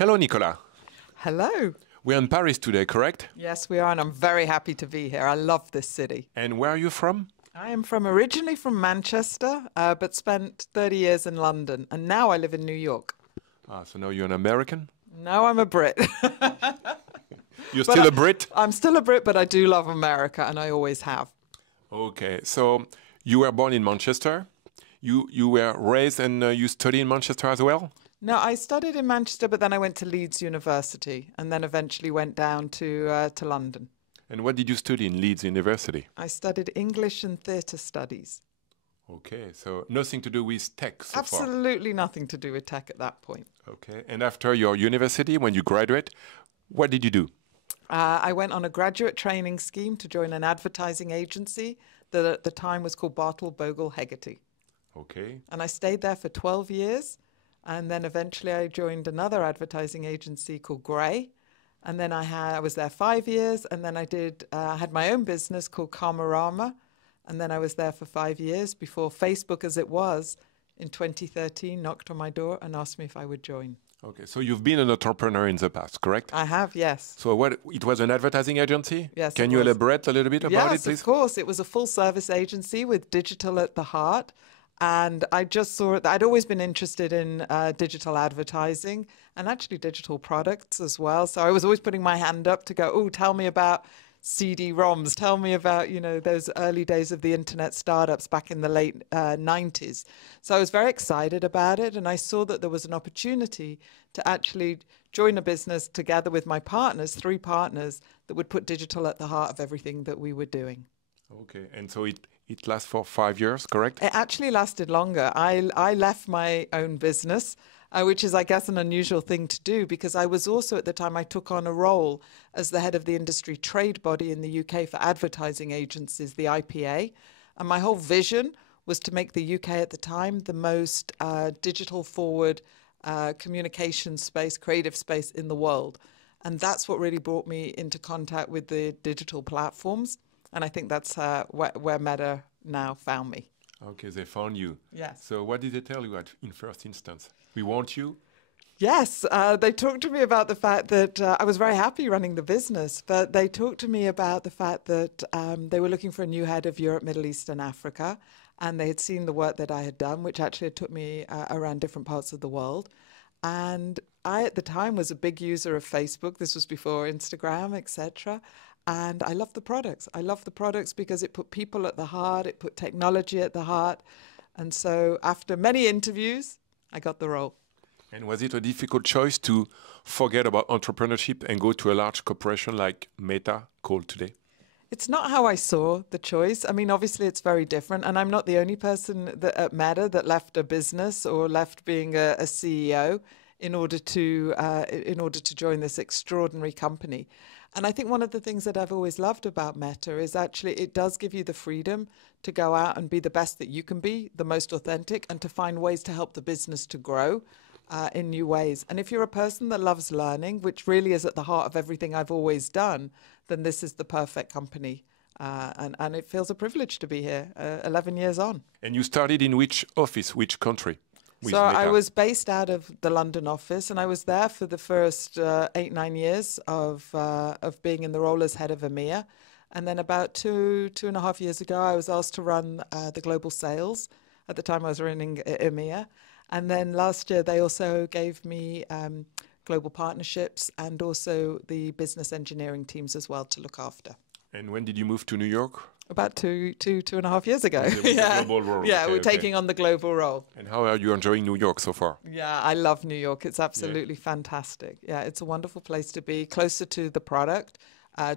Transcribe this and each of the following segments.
Hello, Nicola. Hello. We're in Paris today, correct? Yes, we are, and I'm very happy to be here. I love this city. And where are you from? I am originally from Manchester, but spent 30 years in London, and now I live in New York. So now you're an American? No, I'm a Brit. You're still a Brit? I'm still a Brit, but I do love America, and I always have. Okay, so you were born in Manchester. You were raised and you studied in Manchester as well? No, I studied in Manchester, but then I went to Leeds University, and then eventually went down to London. And what did you study in Leeds University? I studied English and theatre studies. Okay, so nothing to do with tech so far? Absolutely nothing to do with tech at that point. Okay, and after your university, when you graduate, what did you do? I went on a graduate training scheme to join an advertising agency that at the time was called Bartle Bogle Hegarty. Okay. And I stayed there for 12 years. And then eventually I joined another advertising agency called Grey. And then I was there 5 years. And then I had my own business called Karmarama. And then I was there for 5 years before Facebook, as it was, in 2013, knocked on my door and asked me if I would join. Okay, so you've been an entrepreneur in the past, correct? I have, yes. So it was an advertising agency? Yes. Can you elaborate a little bit about it, please? Yes, of course. It was a full-service agency with digital at the heart. And I just saw it. I'd always been interested in digital advertising and actually digital products as well. So I was always putting my hand up to go, oh, tell me about CD-ROMs. Tell me about, those early days of the internet startups back in the late 90s. So I was very excited about it. And I saw that there was an opportunity to actually join a business together with my partners, 3 partners, that would put digital at the heart of everything that we were doing. Okay, and so it lasts for 5 years, correct? It actually lasted longer. I left my own business, which is, I guess, an unusual thing to do, because I was also, at the time, I took on a role as the head of the industry trade body in the UK for advertising agencies, the IPA. And my whole vision was to make the UK at the time the most digital forward communication space, creative space in the world. And that's what really brought me into contact with the digital platforms. And I think that's where Meta now found me. Okay, they found you. Yes. So what did they tell you in first instance? We want you? Yes, they talked to me about the fact that I was very happy running the business, but they talked to me about the fact that they were looking for a new head of Europe, Middle East and Africa, and they had seen the work that I had done, which actually took me around different parts of the world. And I, at the time, was a big user of Facebook. This was before Instagram, etc. And I love the products. I love the products because it put people at the heart, it put technology at the heart. And so after many interviews, I got the role. And was it a difficult choice to forget about entrepreneurship and go to a large corporation like Meta called today? It's not how I saw the choice. I mean, obviously, it's very different. And I'm not the only person at Meta that left a business or left being a CEO in order to join this extraordinary company. And I think one of the things that I've always loved about Meta is actually it does give you the freedom to go out and be the best that you can be, the most authentic, and to find ways to help the business to grow in new ways. And if you're a person that loves learning, which really is at the heart of everything I've always done, then this is the perfect company. And it feels a privilege to be here 11 years on. And you started in which office, which country? So I was based out of the London office, and I was there for the first 8-9 years of being in the role as head of EMEA. And then about 2.5 years ago, I was asked to run the global sales. At the time, I was running EMEA. And then last year, they also gave me global partnerships and also the business engineering teams as well to look after. And when did you move to New York? About 2.5 years ago. Yeah, global role. Yeah, okay, we're taking on the global role. And how are you enjoying New York so far? Yeah, I love New York. It's absolutely fantastic. Yeah, it's a wonderful place to be, closer to the product,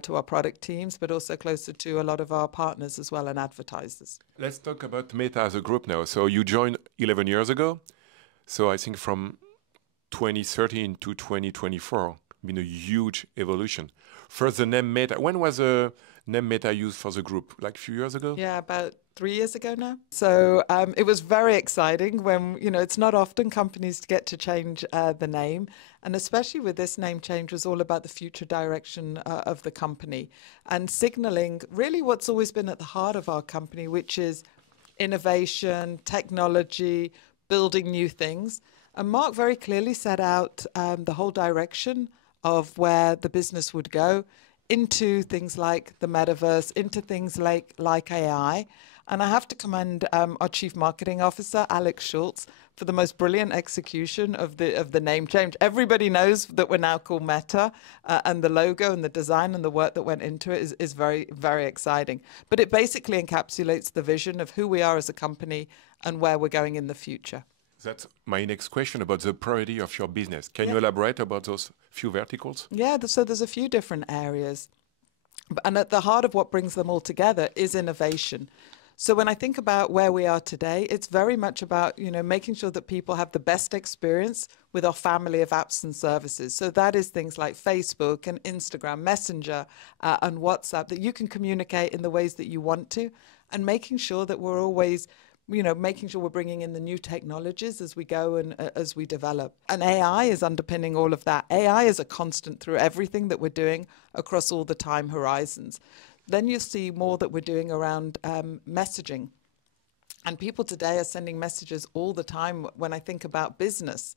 to our product teams, but also closer to a lot of our partners as well and advertisers. Let's talk about Meta as a group now. So you joined 11 years ago. So I think from 2013 to 2024, been a huge evolution. First, the name Meta. When was the name Meta used for the group? Like a few years ago? Yeah, about 3 years ago now. So it was very exciting when, it's not often companies get to change the name. And especially with this name change was all about the future direction of the company and signaling really what's always been at the heart of our company, which is innovation, technology, building new things. And Mark very clearly set out the whole direction of where the business would go into things like the metaverse, into things like AI. And I have to commend our Chief Marketing Officer, Alex Schultz, for the most brilliant execution of the name change. Everybody knows that we're now called Meta, and the logo and the design and the work that went into it is very, very exciting. But it basically encapsulates the vision of who we are as a company and where we're going in the future. That's my next question about the priority of your business. Can you elaborate about those few verticals? Yeah, so there's a few different areas. And at the heart of what brings them all together is innovation. So when I think about where we are today, it's very much about, making sure that people have the best experience with our family of apps and services. So that is things like Facebook and Instagram, Messenger, and WhatsApp, that you can communicate in the ways that you want to, and making sure that we're always making sure we're bringing in the new technologies as we go and as we develop. And AI is underpinning all of that. AI is a constant through everything that we're doing across all the time horizons. Then you see more that we're doing around messaging. And people today are sending messages all the time. When I think about business,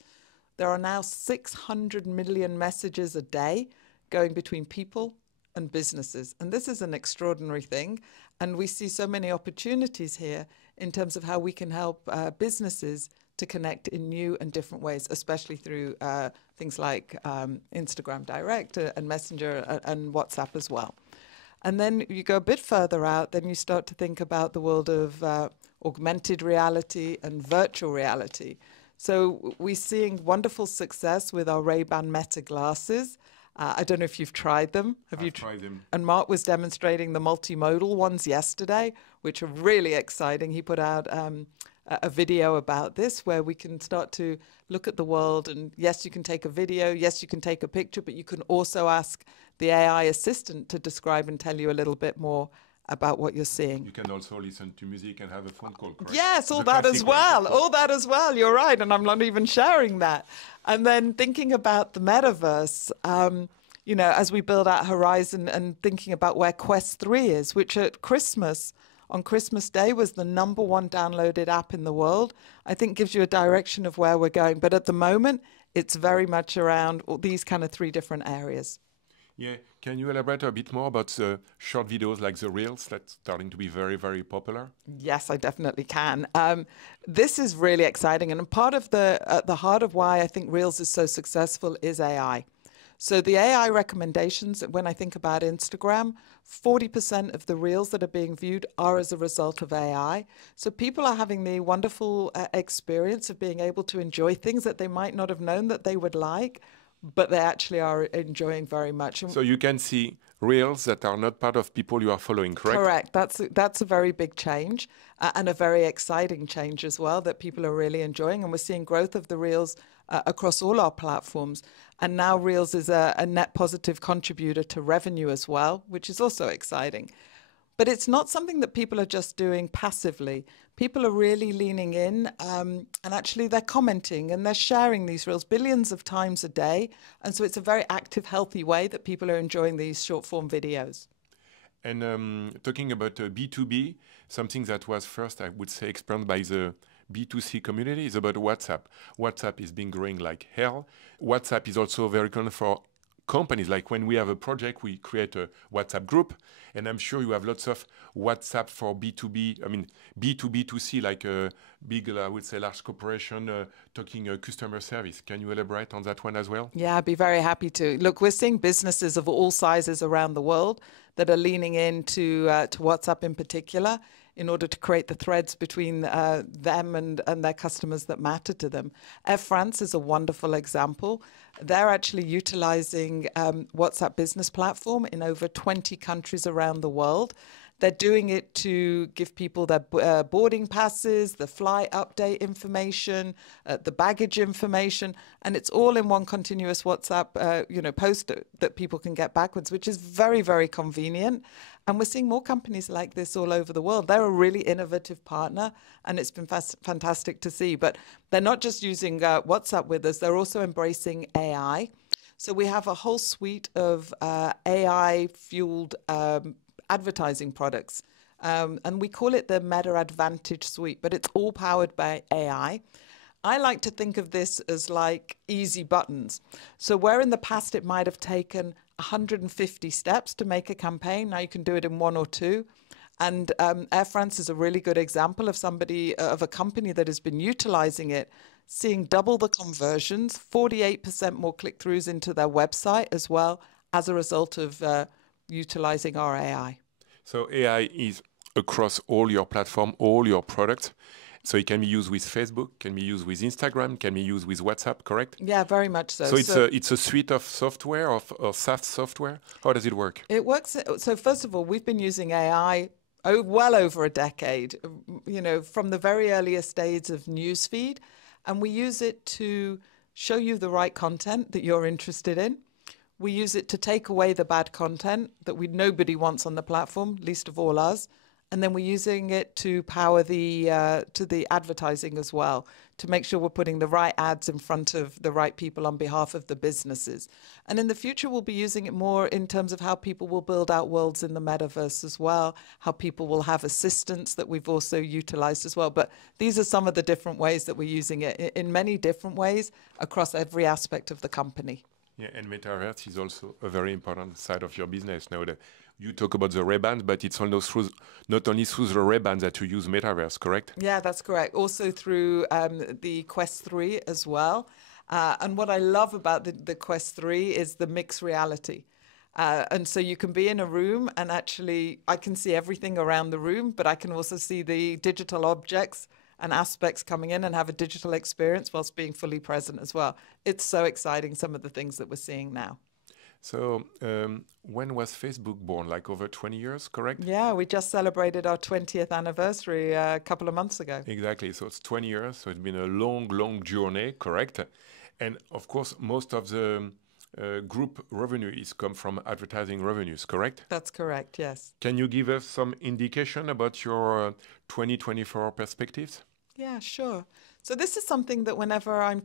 there are now 600 million messages a day going between people and businesses. And this is an extraordinary thing. And we see so many opportunities here in terms of how we can help businesses to connect in new and different ways, especially through things like Instagram Direct and Messenger and WhatsApp as well. And then you go a bit further out, then you start to think about the world of augmented reality and virtual reality. So we're seeing wonderful success with our Ray-Ban Meta glasses. I don't know if you've tried them. I've tried them. And Mark was demonstrating the multimodal ones yesterday, which are really exciting. He put out a video about this where we can start to look at the world. And yes, you can take a video. Yes, you can take a picture, but you can also ask the AI assistant to describe and tell you a little bit more about what you're seeing. You can also listen to music and have a phone call, correct? Yes, all that as well. All that as well. You're right. And I'm not even sharing that. And then thinking about the metaverse, as we build out Horizon and thinking about where Quest 3 is, which at Christmas, on Christmas Day, was the #1 downloaded app in the world, I think gives you a direction of where we're going. But at the moment, it's very much around these kind of 3 different areas. Yeah, can you elaborate a bit more about the short videos like the Reels that's starting to be very, very popular? Yes, I definitely can. This is really exciting. And part of at the heart of why I think Reels is so successful is AI. So the AI recommendations, when I think about Instagram, 40% of the Reels that are being viewed are as a result of AI. So people are having the wonderful experience of being able to enjoy things that they might not have known that they would like, but they actually are enjoying very much. So you can see Reels that are not part of people you are following, correct? Correct. That's a very big change and a very exciting change as well that people are really enjoying. And we're seeing growth of the Reels across all our platforms. And now Reels is a net positive contributor to revenue as well, which is also exciting. But it's not something that people are just doing passively. People are really leaning in and actually they're commenting and they're sharing these Reels billions of times a day. And so it's a very active, healthy way that people are enjoying these short form videos. And talking about B2B, something that was first, I would say, experienced by the B2C community is about WhatsApp. WhatsApp is being growing like hell. WhatsApp is also very common for companies. Like when we have a project, we create a WhatsApp group. And I'm sure you have lots of WhatsApp for B2B, B2B2C, like a big, I would say, large corporation talking customer service. Can you elaborate on that one as well? Yeah, I'd be very happy to. Look, we're seeing businesses of all sizes around the world that are leaning into to WhatsApp in particular in order to create the threads between them and their customers that matter to them. Air France is a wonderful example. They're actually utilizing WhatsApp Business Platform in over 20 countries around the world. They're doing it to give people their boarding passes, the flight update information, the baggage information, and it's all in one continuous WhatsApp post that people can get backwards, which is very, very convenient. And we're seeing more companies like this all over the world. They're a really innovative partner, and it's been fantastic to see. But they're not just using WhatsApp with us, they're also embracing AI. So we have a whole suite of AI-fueled advertising products. And we call it the Meta Advantage Suite, but it's all powered by AI. I like to think of this as like easy buttons. So where in the past it might have taken 150 steps to make a campaign, now you can do it in 1 or 2. And Air France is a really good example of a company that has been utilizing it, seeing double the conversions, 48% more click-throughs into their website as well as a result of utilizing our AI. So AI is across all your platform, all your products. So it can be used with Facebook, can be used with Instagram, can be used with WhatsApp, correct? Yeah, very much so. So it's a suite of software, of SaaS software. How does it work? It works. So first of all, we've been using AI well over a decade, from the very earliest days of newsfeed. And we use it to show you the right content that you're interested in. We use it to take away the bad content that nobody wants on the platform, least of all us. And then we're using it to power the advertising as well, to make sure we're putting the right ads in front of the right people on behalf of the businesses. And in the future, we'll be using it more in terms of how people will build out worlds in the metaverse as well, how people will have assistants that we've also utilized as well. But these are some of the different ways that we're using it in many different ways across every aspect of the company. Yeah, and metaverse is also a very important side of your business now. You talk about the Ray-Bans, but it's not only through the Ray-Bans that you use metaverse, correct? Yeah, that's correct. Also through the Quest 3 as well. And what I love about the Quest 3 is the mixed reality. And so you can be in a room and actually I can see everything around the room, but I can also see the digital objects and aspects coming in and have a digital experience whilst being fully present as well. It's so exciting, some of the things that we're seeing now. So when was Facebook born? Like over 20 years, correct? Yeah, we just celebrated our 20th anniversary a couple of months ago. Exactly. So it's 20 years. So it's been a long, long journey, correct? And of course, most of the group revenue is come from advertising revenues, correct? That's correct, yes. Can you give us some indication about your 2024 perspectives? Yeah, sure. So this is something that whenever I'm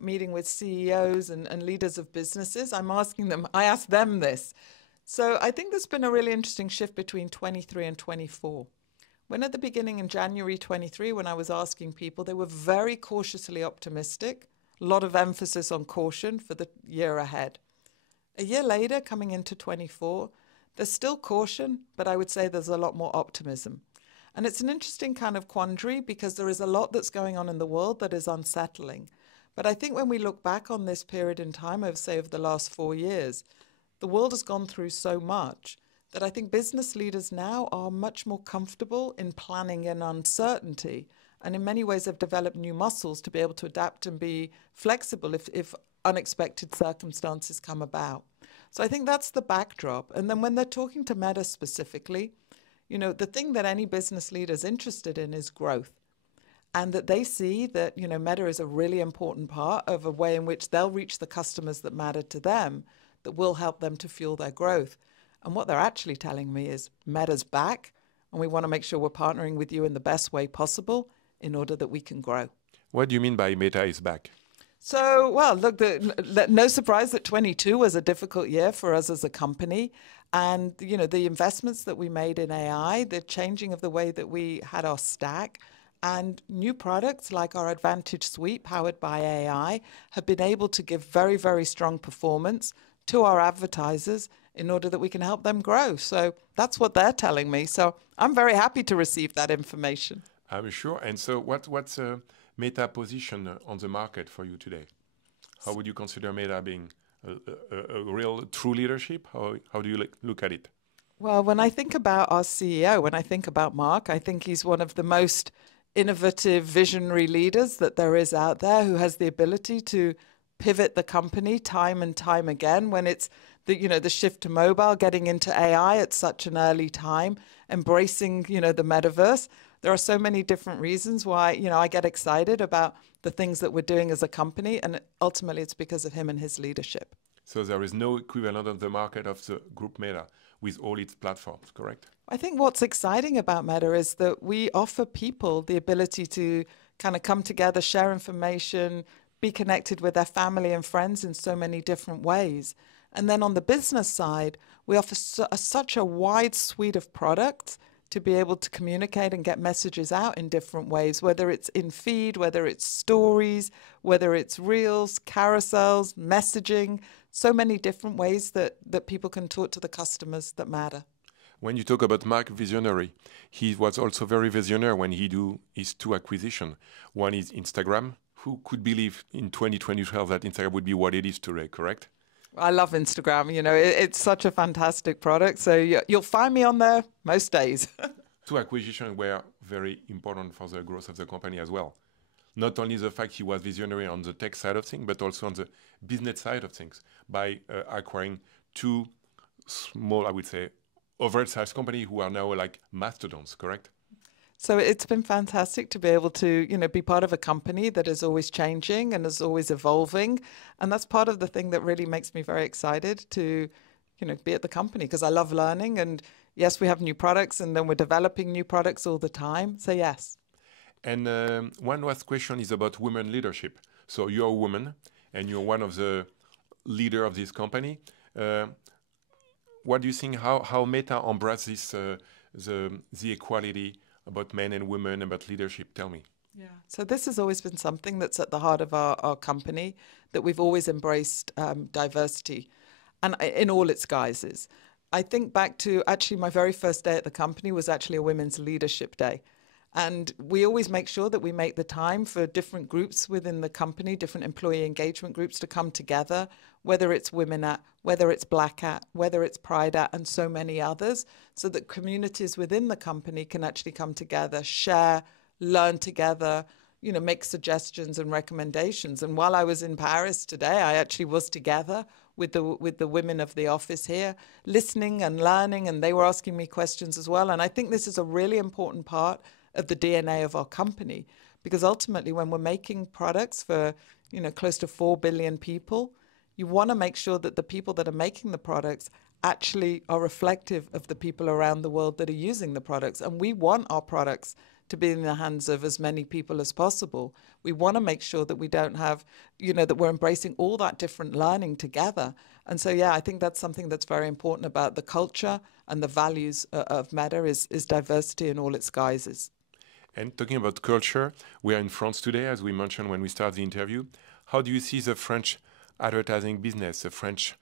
meeting with CEOs and leaders of businesses, I ask them this. So I think there's been a really interesting shift between 23 and 24. When at the beginning in January 23, when I was asking people, they were very cautiously optimistic, a lot of emphasis on caution for the year ahead. A year later, coming into 24, there's still caution, but I would say there's a lot more optimism. And it's an interesting kind of quandary because there is a lot that's going on in the world that is unsettling. But I think when we look back on this period in time, over the last 4 years, the world has gone through so much that I think business leaders now are much more comfortable in planning in uncertainty. And in many ways have developed new muscles to be able to adapt and be flexible if unexpected circumstances come about. So I think that's the backdrop. And then when they're talking to Meta specifically, the thing that any business leader is interested in is growth. And that they see that, Meta is a really important part of a way in which they'll reach the customers that matter to them, that will help them to fuel their growth. And what they're actually telling me is Meta's back, and we want to make sure we're partnering with you in the best way possible in order that we can grow. What do you mean by Meta is back? So, well, look, no surprise that 22 was a difficult year for us as a company. And, the investments that we made in AI, the changing of the way that we had our stack, and new products like our Advantage Suite powered by AI have been able to give very, very strong performance to our advertisers in order that we can help them grow. So that's what they're telling me. So I'm very happy to receive that information. I'm sure. And so what's Meta position on the market for you today? How would you consider Meta being a real true leadership? How do you look at it? Well, when I think about our CEO, when I think about Mark, I think he's one of the most innovative, visionary leaders that there is out there, who has the ability to pivot the company time and time again when it's the shift to mobile, getting into AI at such an early time, embracing, the metaverse. There are so many different reasons why, I get excited about the things that we're doing as a company, and ultimately it's because of him and his leadership. So there is no equivalent on the market of the group Meta with all its platforms, correct? I think what's exciting about Meta is that we offer people the ability to kind of come together, share information, be connected with their family and friends in so many different ways. And then on the business side, we offer such a wide suite of products to be able to communicate and get messages out in different ways, whether it's in feed, whether it's stories, whether it's reels, carousels, messaging, so many different ways that people can talk to the customers that matter. When you talk about Mark visionary, he was also very visionary when he do his two acquisitions. One is Instagram. Who could believe in 2012 that Instagram would be what it is today, correct? I love Instagram. You know, it's such a fantastic product. So you'll find me on there most days. Two acquisitions were very important for the growth of the company as well. Not only the fact he was visionary on the tech side of things, but also on the business side of things by acquiring two small, I would say, oversized companies who are now like mastodons, correct? So it's been fantastic to be able to, you know, be part of a company that is always changing and is always evolving. And that's part of the thing that really makes me very excited to, you know, be at the company, because I love learning. And yes, we have new products and then we're developing new products all the time. So yes. And one last question is about women leadership. So you're a woman and you're one of the leader of this company. What do you think, how Meta embraces the equality about men and women, about leadership? Tell me. Yeah. So this has always been something that's at the heart of our company, that we've always embraced diversity, and in all its guises. I think back to actually my very first day at the company was actually a Women's Leadership Day. And we always make sure that we make the time for different groups within the company, different employee engagement groups to come together, whether it's Women at, whether it's Black at, whether it's Pride at, and so many others, so that communities within the company can actually come together, share, learn together, you know, make suggestions and recommendations. And while I was in Paris today, I actually was together with the women of the office here, listening and learning, and they were asking me questions as well. And I think this is a really important part of the DNA of our company, because ultimately when we're making products for, you know, close to 4 billion people, you want to make sure that the people that are making the products actually are reflective of the people around the world that are using the products. And we want our products to be in the hands of as many people as possible. We want to make sure that we don't have, you know, that we're embracing all that different learning together. And so, yeah, I think that's something that's very important about the culture and the values of Meta is diversity in all its guises. And talking about culture, we are in France today, as we mentioned when we started the interview. How do you see the French advertising business, the French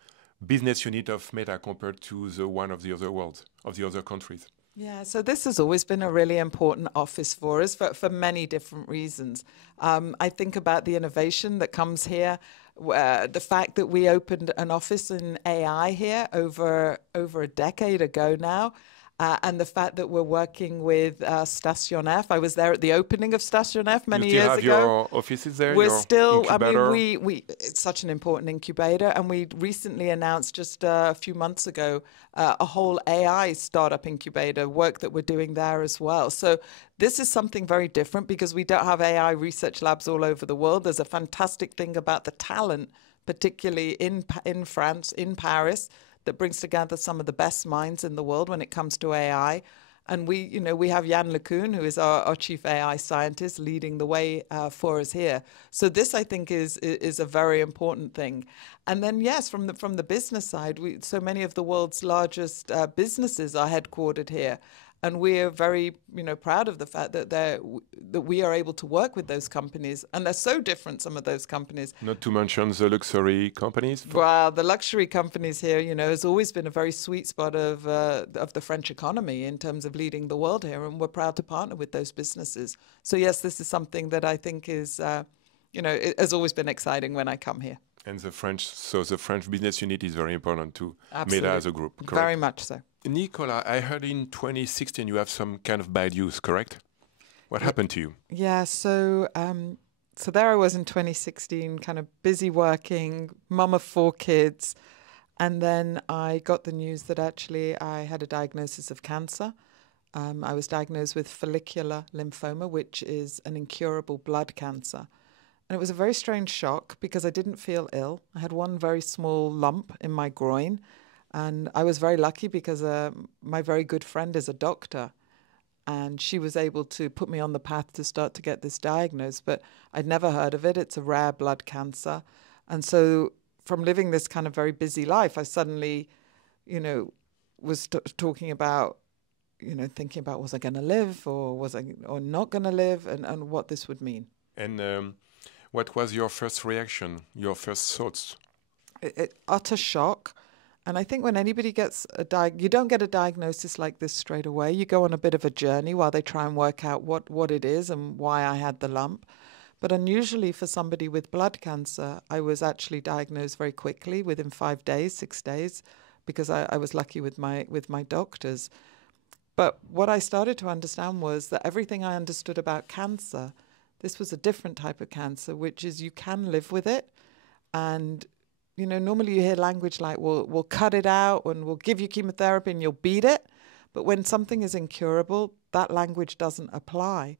business unit of Meta compared to the one of the other worlds, of the other countries? Yeah, so this has always been a really important office for us for many different reasons. I think about the innovation that comes here, the fact that we opened an office in AI here over a decade ago now. And the fact that we're working with Station F. I was there at the opening of Station F many years ago. You still have your offices there? We're your still, incubator? I mean, it's such an important incubator. And we recently announced just a few months ago a whole AI startup incubator work that we're doing there as well. So this is something very different because we don't have AI research labs all over the world. There's a fantastic thing about the talent, particularly in France, in Paris, that brings together some of the best minds in the world when it comes to AI. And we have Jan LeCun, who is our chief AI scientist, leading the way for us here. So this, I think, is a very important thing. And then, yes, from the business side, so many of the world's largest businesses are headquartered here. And we are very, proud of the fact that we are able to work with those companies. And they're so different, some of those companies. Not to mention the luxury companies. Well, the luxury companies here, has always been a very sweet spot of the French economy in terms of leading the world here. And we're proud to partner with those businesses. So, yes, this is something that I think is, it has always been exciting when I come here. And the French business unit is very important to Absolutely. Meta as a group, correct? Very much so. Nicola, I heard in 2016 you have some kind of bad news, correct? What happened to you? Yeah, so there I was in 2016, kind of busy working, mum of 4 kids, and then I got the news that actually I had a diagnosis of cancer. I was diagnosed with follicular lymphoma, which is an incurable blood cancer. And it was a very strange shock because I didn't feel ill. I had one very small lump in my groin. And I was very lucky because my very good friend is a doctor. And she was able to put me on the path to start to get this diagnosed. But I'd never heard of it. It's a rare blood cancer. And so from living this kind of very busy life, I suddenly, was talking about thinking about, was I going to live or or not going to live, and what this would mean. And what was your first reaction, your first thoughts? Utter shock. And I think when anybody gets you don't get a diagnosis like this straight away. You go on a bit of a journey while they try and work out what it is and why I had the lump. But unusually for somebody with blood cancer, I was actually diagnosed very quickly, within 5 days, 6 days, because I was lucky with my doctors. But what I started to understand was that everything I understood about cancer, this was a different type of cancer, which is you can live with it. And normally you hear language like, we'll cut it out and we'll give you chemotherapy and you'll beat it. But when something is incurable, that language doesn't apply.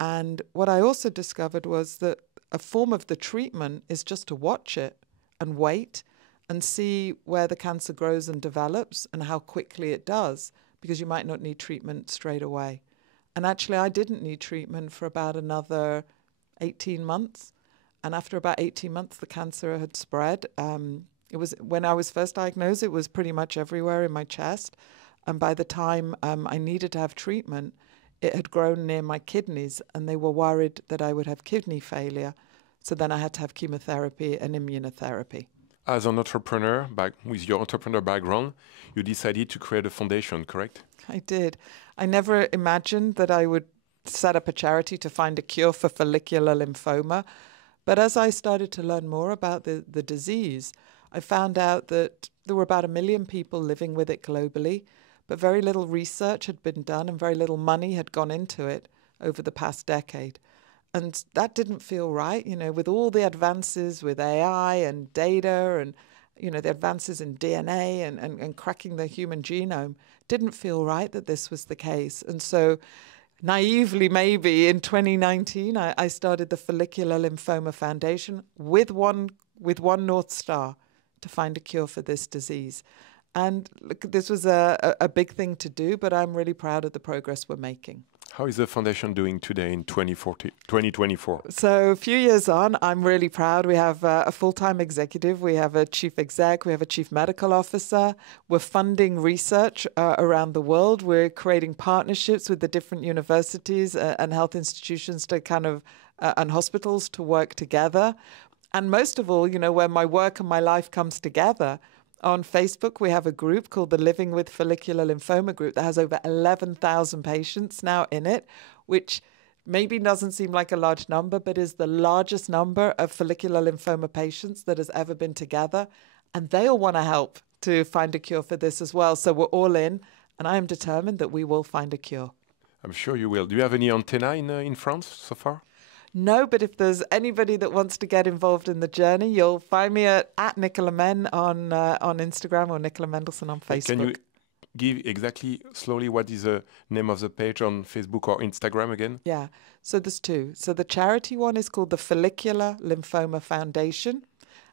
And what I also discovered was that a form of the treatment is just to watch it and wait and see where the cancer grows and develops and how quickly it does, because you might not need treatment straight away. And actually, I didn't need treatment for about another 18 months. And after about 18 months, the cancer had spread. It was when I was first diagnosed, it was pretty much everywhere in my chest. And by the time I needed to have treatment, it had grown near my kidneys, and they were worried that I would have kidney failure. So then I had to have chemotherapy and immunotherapy. As an entrepreneur, with your entrepreneur background, you decided to create a foundation, correct? I did. I never imagined that I would set up a charity to find a cure for follicular lymphoma. But as I started to learn more about the disease, I found out that there were about 1 million people living with it globally, but very little research had been done and very little money had gone into it over the past decade. And that didn't feel right, with all the advances with AI and data and, the advances in DNA and cracking the human genome, didn't feel right that this was the case. And so naively, maybe in 2019, I started the Follicular Lymphoma Foundation with one North Star, to find a cure for this disease. And look, this was a big thing to do, but I'm really proud of the progress we're making. How is the foundation doing today in 2024? So a few years on, I'm really proud. We have a full-time executive. We have a chief exec. We have a chief medical officer. We're funding research around the world. We're creating partnerships with the different universities and health institutions to and hospitals to work together. And most of all, where my work and my life comes together, on Facebook, we have a group called the Living with Follicular Lymphoma group that has over 11,000 patients now in it, which maybe doesn't seem like a large number, but is the largest number of follicular lymphoma patients that has ever been together. And they all want to help to find a cure for this as well. So we're all in, and I am determined that we will find a cure. I'm sure you will. Do you have any antenna in France so far? No, but if there's anybody that wants to get involved in the journey, you'll find me at Nicola Men on Instagram, or Nicola Mendelsohn on Facebook. Can you give exactly slowly what is the name of the page on Facebook or Instagram again? Yeah, so there's two. So the charity one is called the Follicular Lymphoma Foundation,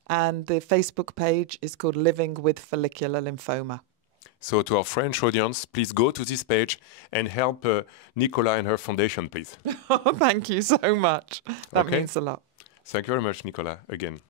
and the Facebook page is called Living with Follicular Lymphoma. So to our French audience, please go to this page and help Nicola and her foundation, please. Thank you so much. That means a lot. Thank you very much, Nicola, again.